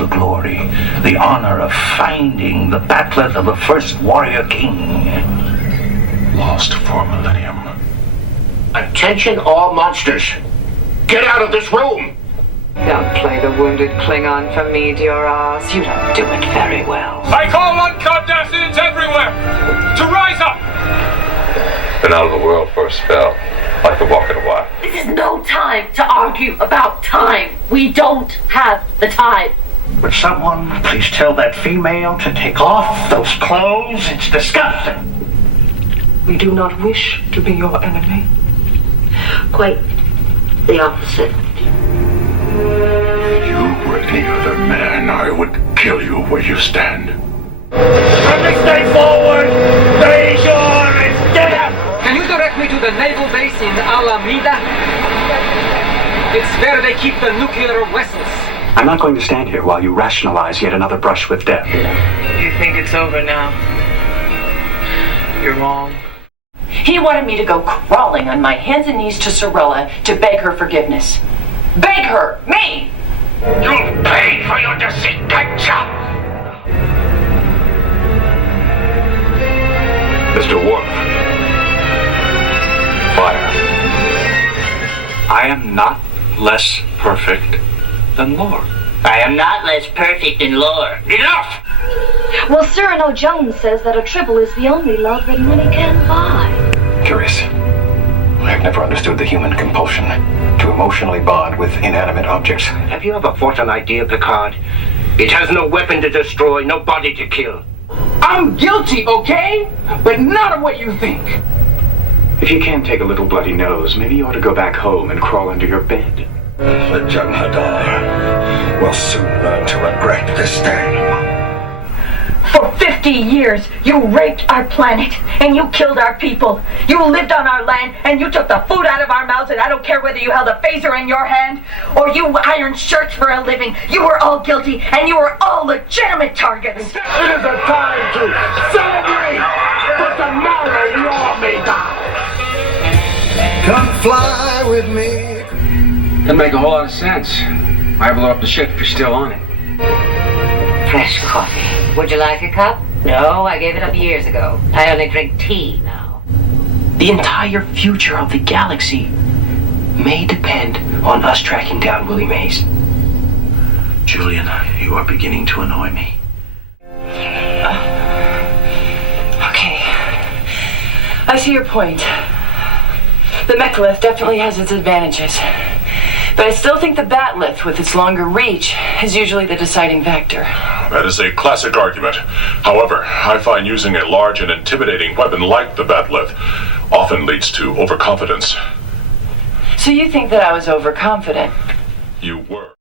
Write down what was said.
the glory, the honor of finding the mek'leth of the first warrior king. Lost for a millennium. Attention all monsters. Get out of this room! Don't play the wounded Klingon for me, Duras. You don't do it very well. I call on Cardassians everywhere to rise up! Been out of the world for a spell. Like to walk in a while. This is no time to argue about time. We don't have the time. Would someone please tell that female to take off those clothes? It's disgusting. We do not wish to be your enemy. Quite the opposite. If you were any other man, I would kill you where you stand. Let me stay forward! Voyager is dead! Can you direct me to the naval base in Alameda? It's where they keep the nuclear vessels. I'm not going to stand here while you rationalize yet another brush with death. You think it's over now? You're wrong. He wanted me to go crawling on my hands and knees to Cirroc to beg her forgiveness. Beg her! Me! You'll pay for your deceit, Jadzia! Mr. Worf. Fire. I am not less perfect than Lore. I am not less perfect than lore. Enough! Well, Cyrano Jones says that a tribble is the only love that money can buy. Curious. I have never understood the human compulsion to emotionally bond with inanimate objects. Have you ever thought an idea, Picard? It has no weapon to destroy, no body to kill. I'm guilty, okay? But not of what you think. If you can't take a little bloody nose, maybe you ought to go back home and crawl under your bed. The Jadzia will soon learn to regret this day. For 50 years, you raped our planet, and you killed our people. You lived on our land, and you took the food out of our mouths, and I don't care whether you held a phaser in your hand, or you ironed shirts for a living. You were all guilty, and you were all legitimate targets. It is a time to celebrate, but tomorrow we all may die. Come fly with me. Doesn't make a whole lot of sense. Why blow up the ship if you're still on it? Fresh coffee. Would you like a cup? No, I gave it up years ago. I only drink tea now. The entire future of the galaxy may depend on us tracking down Willie Mays. Julian, you are beginning to annoy me. Okay. I see your point. The mek'leth definitely has its advantages. But I still think the batleth, with its longer reach, is usually the deciding factor. That is a classic argument. However, I find using a large and intimidating weapon like the batleth often leads to overconfidence. So you think that I was overconfident? You were.